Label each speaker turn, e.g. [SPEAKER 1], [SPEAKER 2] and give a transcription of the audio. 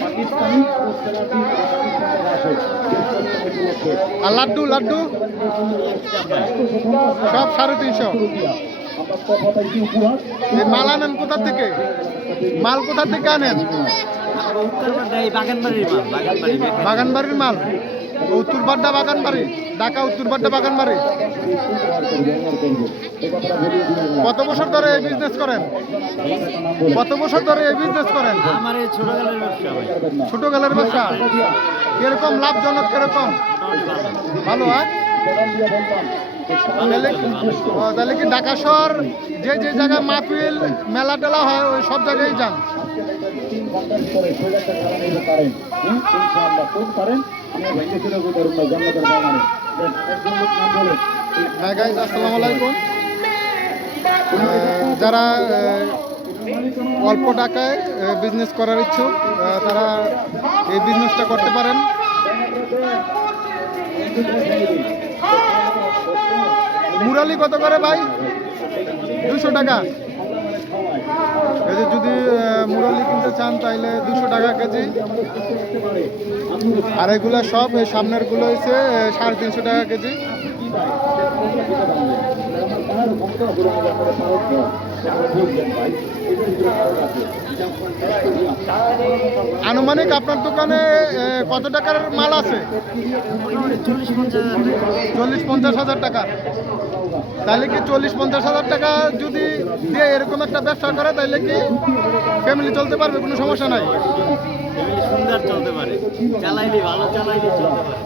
[SPEAKER 1] পাকিস্তানি
[SPEAKER 2] আর লাড্ডু লাড্ডু? সব সাড়ে তিনশো। মাল আনেন কোথা থেকে? মাল কোথা থেকে আনেন?
[SPEAKER 3] বাগানবাড়ির মাল।
[SPEAKER 2] বাগানবাড়ির মাল? উত্তর বাড্ডা বাগান বাড়ি ঢাকা উত্তর বাড্ডা
[SPEAKER 1] বাগান বাড়ি
[SPEAKER 2] কত বছর ধরে এই বিজনেস করেন? কত বছর ধরে এই বিজনেস করেন?
[SPEAKER 3] আমার এই ছোটবেলার ব্যবসা ভাই।
[SPEAKER 2] ছোট গেলের ব্যবসা? কীরকম? লাভজনক কীরকম? ভালো হয়? তাহলে কি? ঢাকা শহর যে যে জায়গায় মাহফিল, মেলা টেলা হয়, ওই সব জায়গায় যান? আলাইকুম। যারা অল্প টাকায় বিজনেস করার ইচ্ছুক তারা এই বিজনেসটা করতে পারেন। মুরালি কত করে ভাই? দুশো টাকা। এই যদি মুরালি কিনতে চান তাহলে দুশো টাকা কেজি। আর এগুলো সব এই সামনেরগুলো হচ্ছে সাড়ে তিনশো টাকা কেজি। আনুমানিক আপনার দোকানে কত টাকার মাল আছে?
[SPEAKER 3] চল্লিশ পঞ্চাশ হাজার টাকা।
[SPEAKER 2] তাহলে কি চল্লিশ পঞ্চাশ হাজার টাকা যদি দিয়ে এরকম একটা ব্যবসা করে, তাহলে কি ফ্যামিলি চলতে পারবে? কোনো সমস্যা নাই?
[SPEAKER 3] সুন্দর চলতে পারে। ভালো চলতে পারে।